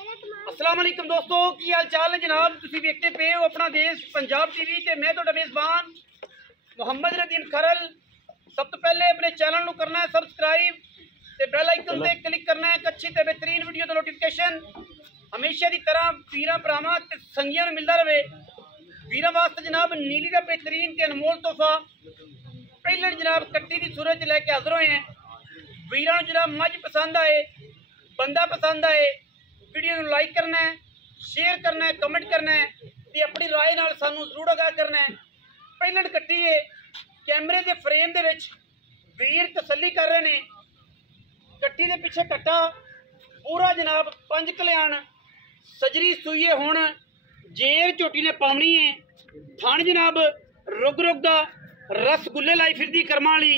अस्सलाम वालेकुम दोस्तों, की हाल चाल है जनाब। तुसीं देखते पे हो अपना देश पंजाब टीवी ते मैं तुहाडा मेज़बान मुहम्मद रदीन खरल। सब तो पहले अपने चैनल नूं करना है सबसक्राइब ते बैल आइकन ते क्लिक करना है अच्छी ते बेहतरीन वीडियो दा नोटिफिकेशन हमेशा की तरह वीरां भरावां ते संगियां नूं मिलदा रहे। वीरां वास्ते जनाब नीली दा बेहतरीन ते अनमोल तोहफा पहले जनाब कट्टी की सूरत लैके हाजिर होए हैं। वीरां नूं जनाब मझ पसंद आए, बंदा पसंद आए, वीडियो नूं लाइक करना है, शेयर करना है, कमेंट करना है ते अपनी राय नाल सानू जरूर आगाह करना है। पहले कट्टी है कैमरे के फ्रेम दे विच वीर तसल्ली कर रहे हैं। कट्टी के पिछे कट्टा पूरा जनाब 5 कल्याण सजरी सूईए हुण जेर झोटी ने पावनी है। थण जनाब रुग रुग दा रसगुल्ले लाई फिरदी करमां वाली,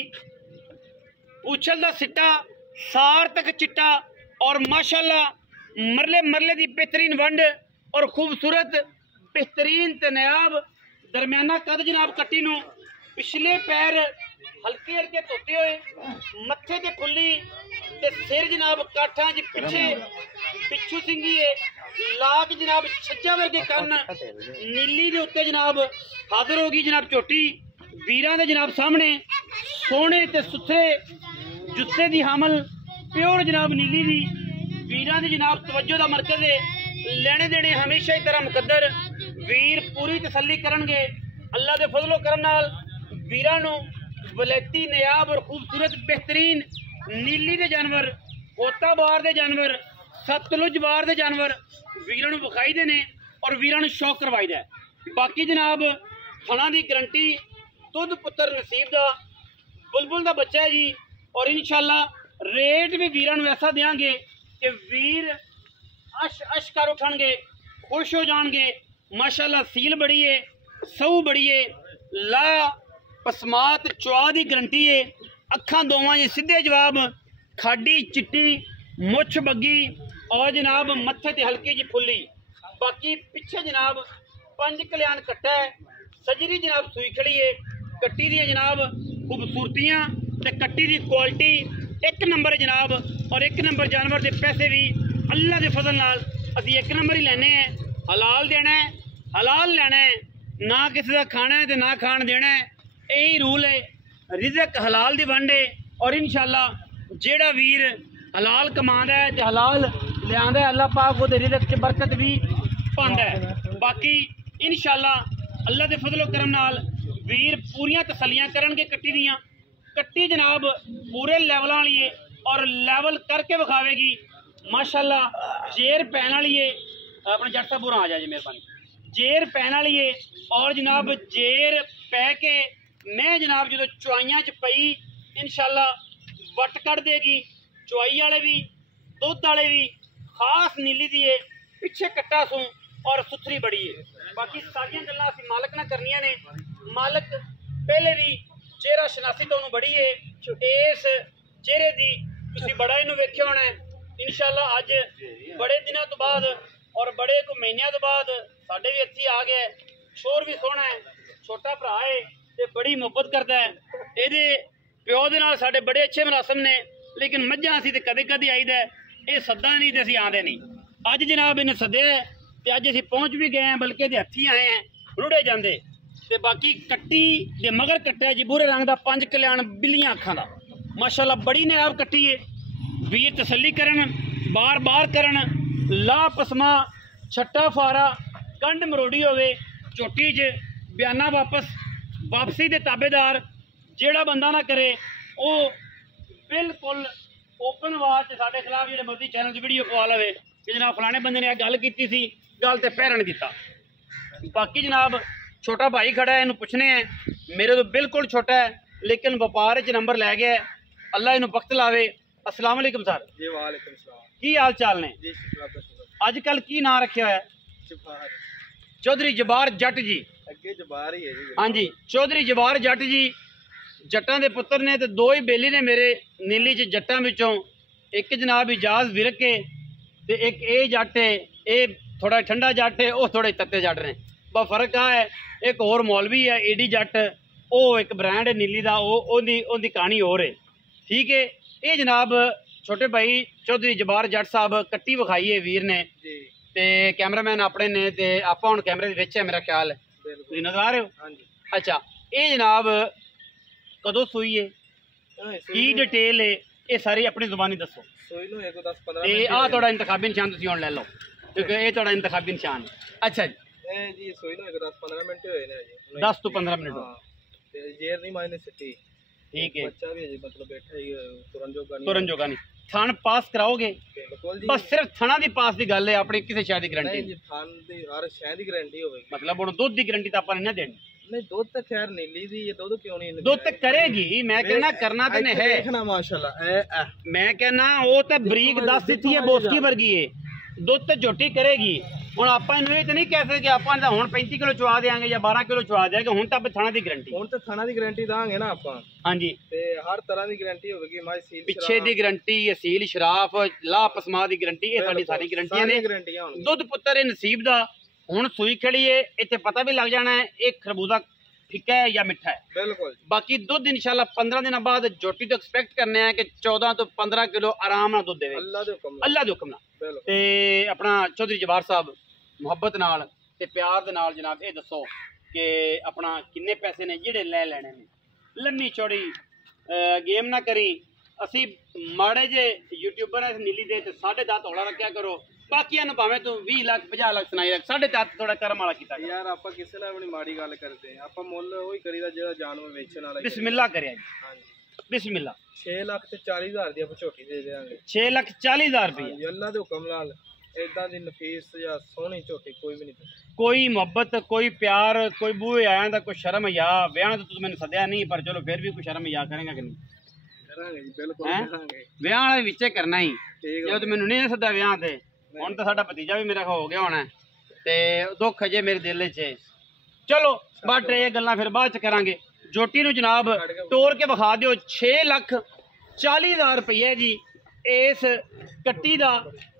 उछल दा सिट्टा सार तक चिट्टा और माशाल्लाह मरले मरले दी बेहतरीन वंड और खूबसूरत बेहतरीन ते नायाब दरमियाना कद जनाब। कट्टी नूं पिछले पैर हल्के हल्के धोते हुए, मत्थे ते फुल्ली ते सिर जनाब काठा च पिछे पिछू सिंगी है, लाक जनाब छज्जा वर्गे कन्न नीली दे उत्ते जनाब हाजिर होगी जनाब। झोटी वीरां दे जनाब सामने सोने ते सुथरे जुस्से दी हामल प्योर जनाब नीली दी वीरां दी जनाब तवज्जो दा मरकज है। लेने देने हमेशा ही तरह मुकद्दर वीर पूरी तसल्ली करनगे। अल्लाह दे फजलो करम नाल वीरां नूं वलैती नायाब और खूबसूरत बेहतरीन नीली दे जानवर, होता बार दे जानवर, सतलुज बार दे जानवर वीरां नूं विखाई दे ने और वीरां नूं शौक करवाई दा है। बाकी जनाब थणा दी गारंटी दुध पुत्र नसीब दा बुलबुल दा बच्चा है जी। और इंशाल्लाह रेट भी वीरां नूं ऐसा देंगे कि वीर अश अश कर उठणगे, खुश हो जाएंगे। माशाल्लाह सील बड़ी है, सऊ बड़ी है, ला पसमात चुआ की गारंटी है। अखां दोवां जी सीधे जवाब, खाडी चिट्टी मुछ बग्गी और जनाब मत्थे ते हल्की जी फुल्ली। बाकी पिछे जनाब 5 कल्याण कट्टा है, सजरी जनाब सूई खड़ी है। कट्टी दी जनाब खूबसूरतियां ते कट्टी दी क्वालिटी एक नंबर जनाब। और एक नंबर जानवर के पैसे भी अल्लाह के फजल नाल असीं एक नंबर ही लैने हैं। हलाल देना है, हलाल लैना है, ना किसी का खाना है तो ना खान देना है। यही रूल है, रिज़क हलाल दी वंड है। और इंशाल्लाह जेड़ा वीर हलाल कमांदा है तो हलाल लियांदा है, अल्लाह पाक वो रिज़क च बरकत भी पांदा है। बाकी इंशाल्लाह अल्लाह के फजलो करम नाल वीर पूरियां तसलियां करनगे कट्टी दियां। कट्टी जनाब पूरे लैवलों वाली है और लैवल करके विखावेगी माशाल्लाह। जेर पैन वाली है, अपने जट साहब बुरा आ जाए जी मेहरबानी। जेर पैन वाली है और जनाब जेर पै के मैं जनाब जो चुआइयां च पई इंशाल्लाह वट कट देगी। चुआई वाले भी दुध वाले भी खास नीली दी है, पिछे कट्टा सूं और सुथरी बड़ी है। बाकी सारियां गल्लां असीं मालक ना करनियां ने। मालक पहले भी चेहरा शनासी तो बड़ी है, इस चेहरे की तुसीं बड़ा इनू वेख्या होना है। इंशाल्लाह अज बड़े दिनों तो बाद और बड़े को महीनों तो बाद साडे भी इत्थे आ गया। शोर भी सोहना है, छोटा भरा है ते बड़ी मुहब्बत करता है। इहदे प्यो दे नाल साडे बड़े अच्छे मरासम ने, लेकिन मझां असीं ते कदे कदे आईदा है, ये सद्दा नहीं तो असीं आंदे नहीं। अज जनाब इन्हें सद्दे ते अज असीं पहुँच भी गए हैं, बल्कि दे हत्थी आए हैं रुड़े जांदे। ते बाकी कट्टी दे मगर कट्टा है जी भूरे रंग का 5 कल्याण बिल्लियां अखां दा माशाल्लाह बड़ी नायाब कट्टी है। वीर तसल्ली करन, बार बार करन, ला पसमा छट्टा फारा कंड मरोड़ी होवे। झोटी च बयाना वापसी दे ताबेदार जेड़ा बंदा ना करे वो बिल्कुल ओपन आवाज से साडे खिलाफ जेडे मर्जी चैनल च वीडियो पवा लवे कि जनाब फलाने बंदे ने गल कीती सी, गल ते पैर नहीं दिता। बाकी जनाब छोटा भाई खड़ा है, इन्हू पूछने हैं, मेरे तो बिल्कुल छोटा है लेकिन व्यापार च नंबर लै गया। अल्लाह इन्हू वक्त लावे। अस्सलाम वालेकुम सर जी। वालेकुम सलाम, की हाल चाल ने जी? अजकल की नाम रखा है? चौधरी जबार जट जी। अगे जबार ही है जी। हाँ जी, चौधरी जबार जट जी जट्टां दे पुत्र ने ते 2 ही बेली ने मेरे नीली च जट्टां विचों। एक जनाब इजाज विरक है ते एक ये जट है, ये थोड़ा ठंडा जट है, वो थोड़े तत्ते जट ने। बस फर्क आ है, एक होर मौलवी है एडी जट, वो एक ब्रांड है नीली का, ओदी कहानी होर है। ठीक है, ये जनाब छोटे भाई चौधरी जबार जट साहब कट्टी विखाई है वीर ने, ਤੇ ਕੈਮਰਾਮੈਨ ਆਪਣੇ ਨੇ ਤੇ ਆਪਾਂ ਹੁਣ ਕੈਮਰੇ ਦੇ ਵਿੱਚ ਹੈ ਮੇਰਾ ਖਿਆਲ ਹੈ। ਤੁਸੀਂ ਨਜ਼ਰ ਆ ਰਹੇ ਹੋ? ਹਾਂਜੀ। ਅੱਛਾ, ਇਹ ਜਨਾਬ ਕਦੋਂ ਸੂਈ ਹੈ, ਕੀ ਡਿਟੇਲ ਹੈ, ਇਹ ਸਾਰੀ ਆਪਣੀ ਜ਼ੁਬਾਨੀ ਦੱਸੋ। ਸੂਈ ਨੂੰ 10-15 ਤੇ ਆਹ ਤੁਹਾਡਾ ਇੰਤਖਾਬੀ ਨਿਸ਼ਾਨ ਤੁਸੀਂ ਹੁਣ ਲੈ ਲਓ, ਕਿਉਂਕਿ ਇਹ ਤੁਹਾਡਾ ਇੰਤਖਾਬੀ ਨਿਸ਼ਾਨ ਹੈ। ਅੱਛਾ ਜੀ, ਇਹ ਜੀ ਸੂਈ ਨੂੰ 10-15 ਮਿੰਟ ਹੋਏ ਨੇ ਜੀ। 10 ਤੋਂ 15 ਮਿੰਟ ਤੇ ਜੇਰ ਨਹੀਂ ਮਾਇਨੇ ਸਿੱਟੀ। ਠੀਕ ਹੈ, ਬੱਚਾ ਵੀ ਹੈ ਜੀ, ਮਤਲਬ ਬੈਠਾ ਹੀ ਤੁਰਨ ਜੋਗਾ ਨਹੀਂ। ਥਣ ਪਾਸ ਕਰਾਓਗੇ? ਬਿਲਕੁਲ ਜੀ, ਬਸ ਸਿਰਫ ਥਣਾ ਦੀ ਪਾਸ ਦੀ ਗੱਲ ਹੈ, ਆਪਣੀ ਕਿਸੇ ਸ਼ਾਇਦ ਦੀ ਗਾਰੰਟੀ ਨਹੀਂ ਜੀ। ਥਣ ਦੀ ਹਰ ਸ਼ੈ ਦੀ ਗਾਰੰਟੀ ਹੋਵੇਗੀ। ਮਤਲਬ ਹੁਣ ਦੁੱਧ ਦੀ ਗਾਰੰਟੀ ਤਾਂ ਆਪਾਂ ਨਹੀਂ ਨਾ ਦੇਣੀ। ਨਹੀਂ, ਦੁੱਧ ਤਾਂ ਖੈਰ ਨੀਲੀ ਦੀ ਹੈ, ਦੁੱਧ ਕਿਉਂ ਨਹੀਂ? ਦੁੱਧ ਤੇ ਕਰੇਗੀ, ਮੈਂ ਕਹਿੰਦਾ ਕਰਨਾ ਤੇ ਨੇ ਹੈ। ਦੇਖਣਾ ਮਾਸ਼ਾਅੱਲਾ, ਮੈਂ ਕਹਿੰਦਾ ਉਹ ਤਾਂ ਬਰੀਕ 10 ਦਿੱਤੀ ਹੈ, ਬੋਸਕੀ ਵਰਗੀ ਹੈ, ਦੁੱਧ ਤੇ ਝੋਟੀ ਕਰੇਗੀ। ਹੁਣ ਆਪਾਂ ਇਹਨੂੰ ਇਹ ਤਾਂ ਨਹੀਂ ਕਹਿ ਸਕਦੇ ਕਿ ਆਪਾਂ ਤਾਂ ਹੁਣ 35 ਕਿਲੋ ਚਵਾ ਦੇਾਂਗੇ ਜਾਂ 12 ਕਿਲੋ ਚਵਾ ਦੇਾਂਗੇ। ਹੁਣ ਤਾਂ ਥਣਾ ਦੀ ਗਾਰੰਟੀ, ਹੁਣ ਤਾਂ ਥਣਾ ਦੀ ਗਾਰੰਟੀ ਦਾਂਗੇ ਨਾ ਆਪਾਂ। ਹਾਂਜੀ, ਤੇ ਹਰ ਤਰ੍ਹਾਂ ਦੀ ਗਾਰੰਟੀ ਹੋਵੇਗੀ। ਮਾਈ ਸੀਲ ਪਿੱਛੇ ਦੀ ਗਾਰੰਟੀ, ਅਸੀਲ ਸ਼ਰਾਫ, ਲਾਹ ਪਸਮਾ ਦੀ ਗਾਰੰਟੀ, ਇਹ ਸਾਡੀ ਸਾਰੀ ਗਾਰੰਟੀਆਂ ਨੇ। ਦੁੱਧ ਪੁੱਤਰ ਇਹ ਨਸੀਬ ਦਾ। ਹੁਣ ਸੂਈ ਖੜੀ ਏ, ਇੱਥੇ ਪਤਾ ਵੀ ਲੱਗ ਜਾਣਾ ਹੈ ਇਹ ਖਰਬੂਜ਼ਾ ਫਿੱਕਾ ਹੈ ਜਾਂ ਮਿੱਠਾ ਹੈ। ਬਿਲਕੁਲ। ਬਾਕੀ ਦੁੱਧ ਇਨਸ਼ਾਅੱਲਾ 15 ਦਿਨਾਂ ਬਾਅਦ ਝੋਟੀ ਤੋਂ ਐਕਸਪੈਕਟ ਕਰਨੇ ਆ ਕਿ 14 ਤੋਂ 15 ਕਿਲੋ ਆਰਾਮ ਨਾਲ ਦੁੱਧ ਦੇਵੇ, ਅੱਲਾ ਦੇ ਹੁਕਮ ਨਾਲ। ਤੇ ਆਪਣਾ ਚੌਧਰੀ ਜਵਾਰ ਸਾਹਿਬ ਮੁਹੱਬਤ ਨਾਲ ਤੇ ਪਿਆਰ ਦੇ ਨਾਲ ਜਨਾਬ ਇਹ ਦੱਸੋ ਕਿ ਆਪਣਾ ਕਿੰਨੇ ਪੈਸੇ ਨੇ ਜਿਹੜੇ ਲੈ ਲੈਣੇ ਨੇ। ਲੰਮੀ ਚੌੜੀ ਗੇਮ ਨਾ ਕਰੀ। ਅਸੀਂ ਮਾੜੇ ਜੇ ਯੂਟਿਊਬਰ ਇਸ ਨੀਲੀ ਦੇ ਤੇ 10.5 ਹੌਲਾ ਰੱਖਿਆ ਕਰੋ, ਬਾਕੀਆਂ ਨੂੰ ਭਾਵੇਂ ਤੂੰ 20 ਲੱਖ 50 ਲੱਖ ਸੁਣਾਈ ਰੱਖ। 10.5 ਥੋੜਾ ਕਰਮ ਵਾਲਾ ਕੀਤਾ ਯਾਰ। ਆਪਾਂ ਕਿਸੇ ਨਾਲ ਆਪਣੀ ਮਾੜੀ ਗੱਲ ਕਰਦੇ, ਆਪਾਂ ਮੁੱਲ ਉਹੀ ਕਰੀਦਾ ਜਿਹੜਾ ਜਾਨਵਰ ਵੇਚਣ ਵਾਲਾ। ਬਿਸਮਿਲ੍ਲਾ ਕਰਿਆ ਜੀ। ਹਾਂਜੀ, ਬਿਸਮਿਲ੍ਲਾ। 6 ਲੱਖ ਤੇ 40,000 ਦੀ ਆਪਾਂ ਝੋਟੀ ਦੇ ਦੇਵਾਂਗੇ। 6,40,000 ਰੁਪਏ। ਅੱਲਾ ਦੇ ਹੁਕਮ ਨਾਲ। ਇਦਾਂ ਦੀ ਨਫੀਸ ਜਾਂ ਸੋਹਣੀ ਝੋਟੀ ਕੋਈ ਵੀ ਨਹੀਂ। ਕੋਈ ਮੁਹੱਬਤ, ਕੋਈ ਪਿਆਰ, ਕੋਈ ਬੂਹੇ ਆਇਆ ਦਾ ਕੋਈ ਸ਼ਰਮ ਹਿਆ। ਵਿਆਹ ਤਾਂ ਤੂੰ ਮੈਨੂੰ ਸੱਦਿਆ ਨਹੀਂ, ਪਰ ਚਲੋ ਫਿਰ ਵੀ ਕੋਈ ਸ਼ਰਮ ਹਿਆ ਕਰੇਗਾ ਕਿ ਨਹੀਂ? ਕਰਾਂਗੇ ਜੀ, ਬਿਲਕੁਲ ਕਰਾਂਗੇ। ਵਿਆਹ ਵਾਲੇ ਵਿੱਚੇ ਕਰਨਾ ਹੀ। ਜੇ ਤੂੰ ਮੈਨੂੰ ਨਹੀਂ ਸੱਦਿਆ ਵਿਆਹ ਤੇ, ਹੁਣ ਤਾਂ ਸਾਡਾ ਭਤੀਜਾ ਵੀ ਮੇਰਾ ਹੋ ਗਿਆ ਹੋਣਾ ਤੇ ਦੁੱਖ ਅਜੇ ਮੇਰੇ ਦਿਲ 'ਚ। ਚਲੋ ਬਟ ਇਹ ਗੱਲਾਂ ਫਿਰ ਬਾਅਦ 'ਚ ਕਰਾਂਗੇ। ਜੋਟੀ ਨੂੰ ਜਨਾਬ ਤੋੜ ਕੇ ਵਿਖਾ ਦਿਓ। 6,40,000 ਰੁਪਏ ਜੀ ਇਸ ਕੱਟੀ ਦਾ।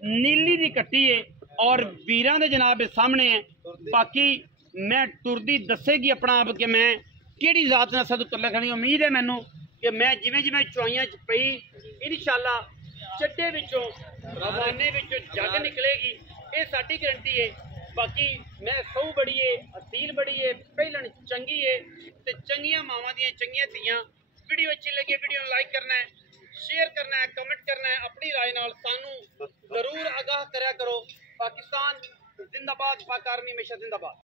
ਨੀਲੀ ਦੀ ਕੱਟੀ ਹੈ ਔਰ ਵੀਰਾਂ ਦੇ ਜਨਾਬ ਦੇ ਸਾਹਮਣੇ ਹੈ। ਬਾਕੀ ਮੈਂ ਤੁਰਦੀ ਦੱਸੇਗੀ ਆਪਣਾ ਆਪ ਕਿ ਮੈਂ ਕਿਹੜੀ ਜ਼ਾਤ ਨਾਲ ਸਦ ਤੁਰ ਖਣੀ। ਉਮੀਦ ਹੈ ਮੈਨੂੰ ਕਿ ਮੈਂ ਜਿਵੇਂ ਜਿਵੇਂ ਚੁਆਈਆਂ 'ਚ ਪਈ ਇਨਸ਼ਾਅੱਲਾ ਚੱਡੇ ਵਿੱਚੋਂ ਰਵਾਨੇ ਵਿੱਚੋਂ ਜੱਗ ਨਿਕਲੇਗੀ। ਇਹ ਸਾਡੀ ਗਰੰਟੀ ਹੈ। ਬਾਕੀ ਮੈਂ ਸਹੂ ਬੜੀ ਹੈ, ਅਸੀਲ ਬੜੀ ਹੈ, ਪਹਿਲਣ ਚੰਗੀ ਹੈ ਤੇ ਚੰਗੀਆਂ ਮਾਵਾਂ ਦੀਆਂ ਚੰਗੀਆਂ ਧੀਆਂ। ਵੀਡੀਓ ਅੱਛੀ ਲੱਗੀ ਵੀਡੀਓ ਨੂੰ ਲਾਈਕ ਕਰਨਾ ਹੈ, शेयर करना है, कमेंट करना है, अपनी राय नाल सानू जरूर आगाह करा करो। पाकिस्तान जिंदाबाद, पाक आर्मी हमेशा जिंदाबाद।